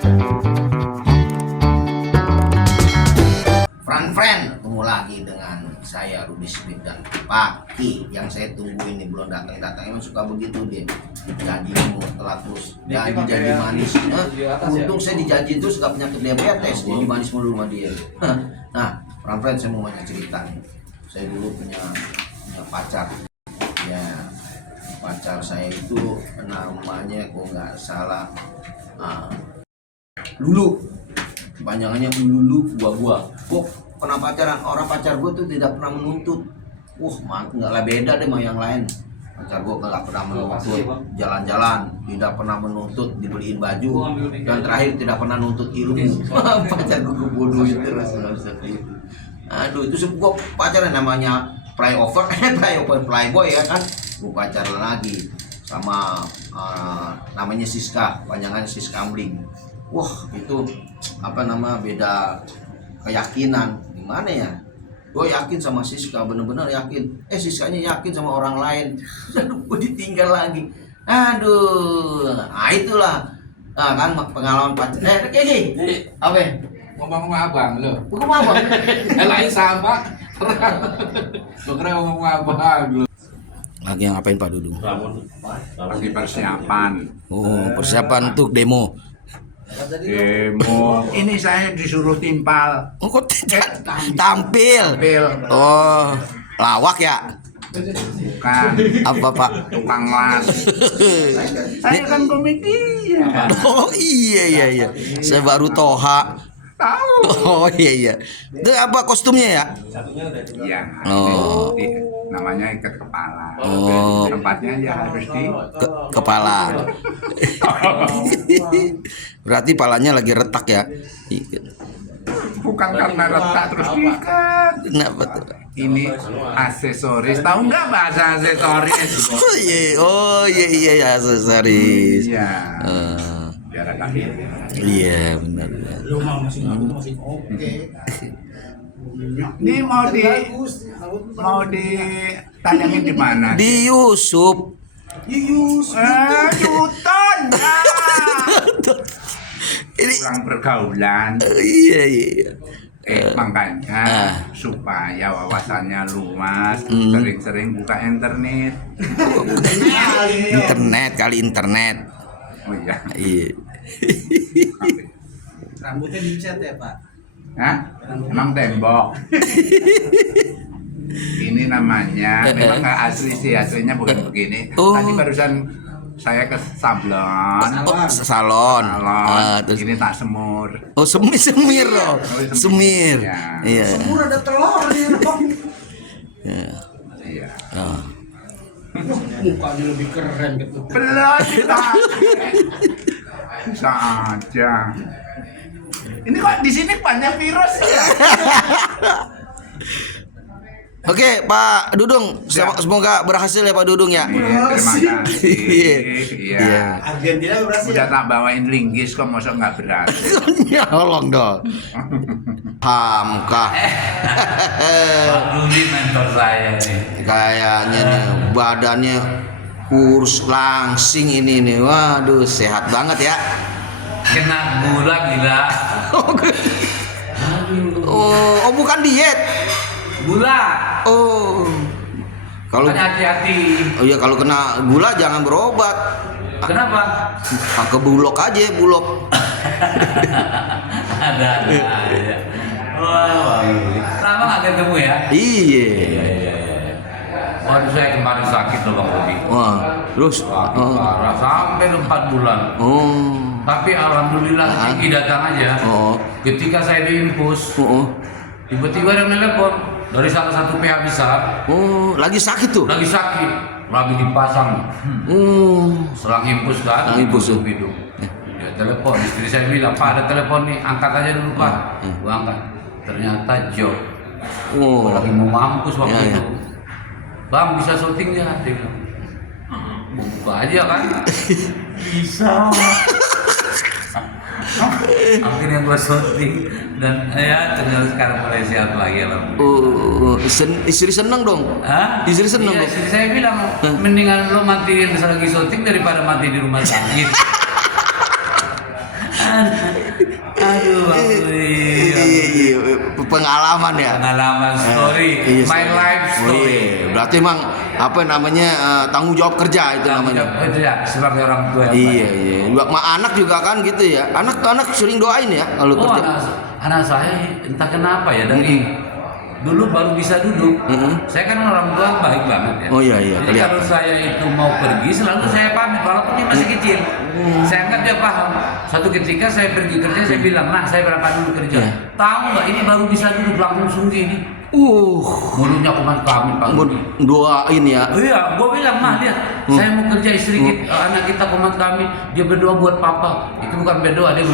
Friend, ketemu lagi dengan saya Rudy Smith dan Pak Ki. Yang saya tunggu ini belum datang. Emang suka begitu dia, janji mau telat terus, janji manis. Untung saya dijanji itu suka penyakit diabetes, jadi manis mulu sama dia. Nah, friend, saya mau banyak cerita nih. Saya dulu punya pacar, ya pacar saya itu namanya kok nggak salah Lulu, kepanjangannya Lulu buah-buah. Kok pernah pacaran, orang pacar gue tuh tidak pernah menuntut. Nggak lah, beda deh sama yang lain. Pacar gue nggak pernah menuntut jalan-jalan, tidak pernah menuntut dibeliin baju, dan terakhir tidak pernah nuntut ilmu. Pacar gue bodoh terus. Aduh, itu gue pacaran namanya playboy ya kan. Gue pacaran lagi sama namanya Siska, panjangannya Siska Amling. Itu beda keyakinan gimana ya. Gue yakin sama Siska, bener-bener yakin. Siskanya yakin sama orang lain. Aduh, gue ditinggal lagi. Aduh, itulah kan pengalaman pacar. Apa? Ngomong abang lo. Bukan apa? Lain sama. Lo kira ngomong abang lo. Lagi yang ngapain Pak Dudung? Lagi persiapan. Persiapan untuk demo. Demo. Ini saya disuruh timpal. Kok tampil? Lawak ya? Bukan. Apa Pak? Tukang las. Saya kan komedian. Iya. Saya baru toha. Tahu. Iya. Itu apa kostumnya ya? Iya. Namanya ikat kepala. Tempatnya ya harus di Kepala. Berarti palanya lagi retak ya? bukan karena retak terus diikat. Kenapa tuh? Ini aksesoris. Tahu nggak bahasa aksesoris? Oh iya aksesoris. Iya. Biar ada Iya benar. Masih oke. Ini mau ditayangin di mana? Di YouTube. Juton. Ini Kurang bergaulan. iya. Makanya supaya wawasannya luas, sering-sering buka internet. Internet. Oh iya. Iya. Rambutnya dicat ya Pak? Hah? Emang tembok. Ini namanya memang nggak asli sih, aslinya bukan begini. Tadi barusan saya ke sablon. Salon. Terus Ini tak semur. semir loh. Semir. Ya. Iya. Semur ada telur nih. Iya. Mukanya lebih keren gitu. Belum kita. Bisa aja. Ini kok di sini banyak virus ya? Oke, Pak Dudung, semoga berhasil ya Pak Dudung ya. Iya, terima kasih. Iya. Argentina berhasil. Udah tak bawain linggis kok, masa nggak berhasil. Nyolong dong. Hamka. Pak Rudi mentor saya nih. Kayaknya nih badannya kurus langsing ini nih. Waduh, sehat banget ya. Kena gula gila. Oh, bukan diet. Gula. Oh. Kalau Makanya hati-hati. kalau kena gula jangan berobat. Kenapa? Ke bulog aja, bulog. Ada aja. Wah, lama nggak ketemu ya? Iya. Waduh, saya kemarin sakit loh Bang Rudi. Wah, terus Parah, sampai 4 bulan. Tapi alhamdulillah tinggi datang aja. Ketika saya diinfus, tiba-tiba ada telepon dari salah satu PH besar. Lagi sakit tuh. Lagi sakit, lagi dipasang. Selang infus kan, Selang infus, hidup. Dia telepon, istri saya bilang, Pak ada telepon nih, angkat aja dulu Pak. Gua angkat, ternyata Joe. Lagi mau mampus waktu itu. Bang bisa syuting ya? Dia bilang, buka aja kan. Bisa. Akhirnya gua syuting dan ya ternyata sekarang mulai sehat lagi alhamdulillah. Istri seneng dong. Hah? Istri seneng Iya, dong. istri saya bilang mendingan lo matiin lagi syuting daripada mati di rumah sakit. Aduh, pengalaman ya. pengalaman story, Iya, my story. life Oh, story. iya. Berarti emang apa namanya tanggung jawab kerja itu namanya. Itu ya sebagai orang tua yang Iya baik. iya. Anak juga kan gitu ya. Anak sering doain ya kalau Oh, kerja. anak saya entah kenapa ya dari dulu baru bisa duduk. Saya kan orang tua baik banget ya. Oh, iya, iya, Jadi kelihatan. kalau saya itu mau pergi selalu saya pamit walaupun dia masih kecil. Saya anggap dia paham. Satu ketika saya pergi kerja saya bilang, "Nah, saya berapa dulu kerja?" Iya. Tahu nggak ini baru bisa duduk langsung gini. Mulutnya kumat kami Pak. Doain ya. Oh iya, gua bilang, "Mah, lihat, saya mau kerja istri kita, anak kita kumat kami, dia berdoa buat papa." Itu bukan berdoa, dia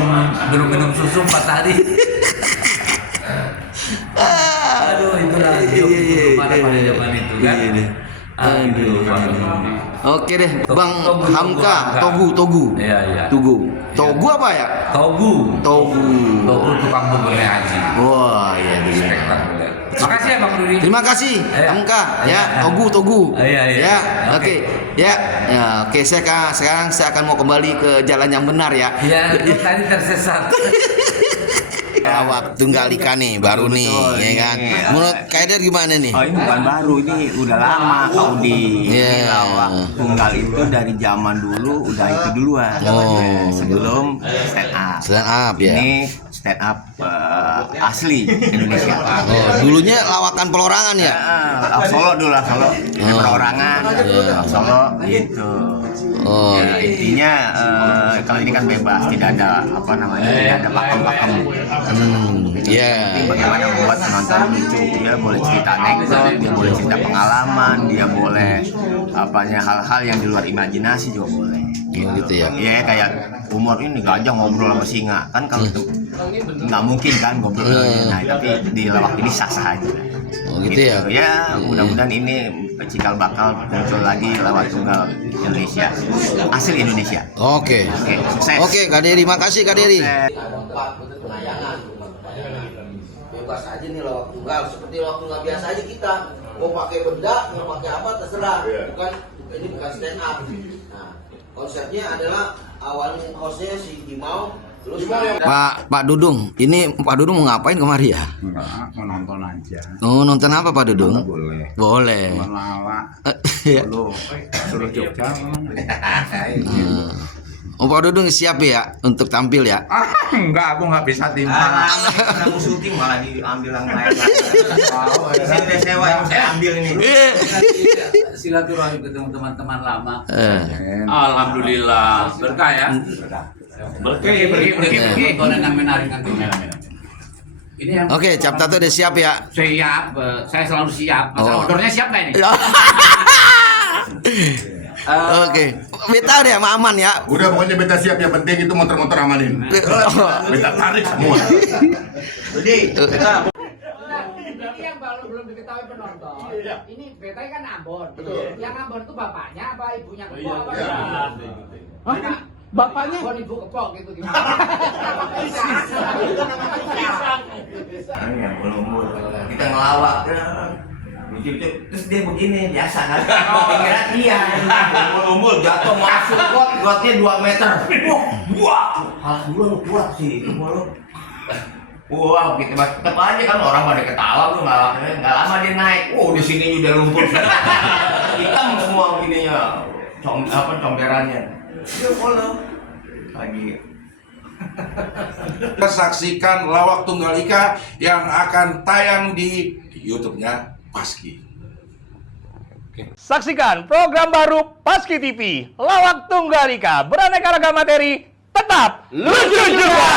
belum minum susu 4 hari. Aduh, itulah hidup pada zaman itu kan. Aduh, Oke deh, Bang Togu, Hamka, Togu. Togu. Iya, iya. Togu apa ya? Togu Togu. tukang bubur haji. Wah, iya benar. Spektakuler. Makasih ya Bang Rudi. Terima kasih, Iya. Hamka. Ya, Iya. Togu. Iya, iya. Ya, Oke. oke. Ya, oke. Sekarang saya akan mau kembali ke jalan yang benar ya. Ya, tadi tersesat. Lawak Tunggal Ika nih, baru nih, ya kan. Menurut Kaider gimana nih? Oh, ini bukan baru, ini udah lama Kak Udi. Iya. Ini lawak tunggal itu dari zaman dulu udah itu duluan. Oh. Sebelum stand up. Stand up ya. Ini stand up asli Indonesia. Oh, dulunya lawakan pelorangan ya. Solo dulu lah, Solo. Ini Oh. perorangan, Iya. Solo gitu. Oh, Ya, intinya kalau ini kan bebas, tidak ada apa namanya, tidak ada pakem-pakem. ya. Bagaimana membuat penonton lucu, dia boleh cerita anekdot, dia boleh cerita pengalaman, dia boleh apanya hal-hal yang di luar imajinasi juga boleh. Oh, gitu ya. Ya kayak humor ini gajah ngobrol sama singa kan, kalau itu nggak mungkin kan ngobrol. Nah tapi di lawak ini sah-sah aja. Oh, gitu ya. Ya mudah-mudahan ini cikal bakal muncul lagi lawak tunggal Indonesia, asli Indonesia. Oke. Oke, sukses. Oke, Kak Dery, makasih Kak Dery. Bebas aja nih lawak tunggal, seperti lawak tunggal biasa aja kita mau pakai bedak, mau pakai apa terserah. Ini bukan stand up. Nah, konsepnya adalah awalnya hostnya si Dimau, terus Pak Dudung, ini Pak Dudung mau ngapain kemari ya? Enggak, mau nonton aja. Oh, nonton apa Pak Dudung? Boleh. Boleh. Lawak. Ya. Lu suruh Jogja. Oh, Pak Dudung siap ya untuk tampil ya? Enggak, aku nggak bisa timbang. Mau syuting malah diambil yang lain. Saya udah sewa yang saya ambil ini. Silaturahmi ketemu teman-teman lama. Alhamdulillah berkah ya. Pergi. Tontonan yang menarik nantinya. Ini yang Oke, Cap Tato udah siap ya? Siap, saya selalu siap. Masalah Oh. odornya siap nggak ini? Oke, beta deh sama aman ya. Udah pokoknya beta siap, yang penting itu motor-motor amanin. Beta tarik semua. Jadi kita Ini yang belum diketahui penonton. Ini beta kan Ambon. Yang Ambon itu bapaknya apa ibunya Kepok apa? Bapaknya Ambon ibu Kepok gitu gimana? yang umur kita ngelawak lucu-lucu terus dia begini biasa kan kira dia umur jatuh masuk gotnya 2 meter wah kalah dulu lu kuat sih lu wah gitu mas tetap aja kan orang pada ketawa lu nggak lama dia naik di sini udah lumpur hitam semua begininya comberannya dia follow lagi. Kita saksikan Lawak Tunggal Ika yang akan tayang di YouTube-nya Paski. Saksikan program baru Paski TV, Lawak Tunggal Ika, beraneka ragam materi, tetap lucu juga.